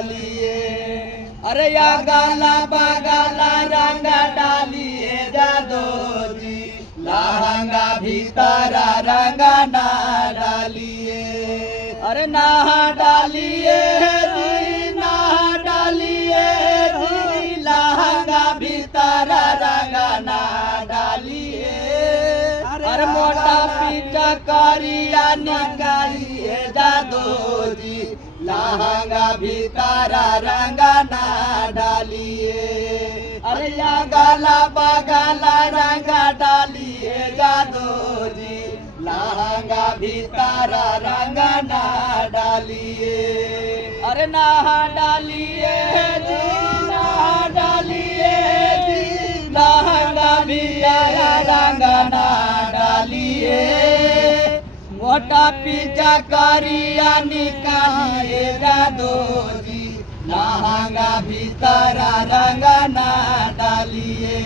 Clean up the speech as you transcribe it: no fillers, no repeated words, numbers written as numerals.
डालिए अरे या गाला बागाला रंगा डालिए जादो जी लहंगा भीतरा रंगा ना डालिए अरे ना डालिए जी ना डालिए जी लहंगा भीतरा रंगा ना डालिए अरे मोटा पीछा करिया निकालिए जादो जी लहंगा भीतरा रंगा ना डालिए अरे या गाला बगाला रंगा डालिए जादो जी लहंगा भीतरा रंगा ना डालिए अरे ना डालिए जी ना डालिए जी लहंगा भीतरा रंगा ना डालिए मोटा पीछा करिया निकालिए जादो जी लहंगा भीतरा रंगा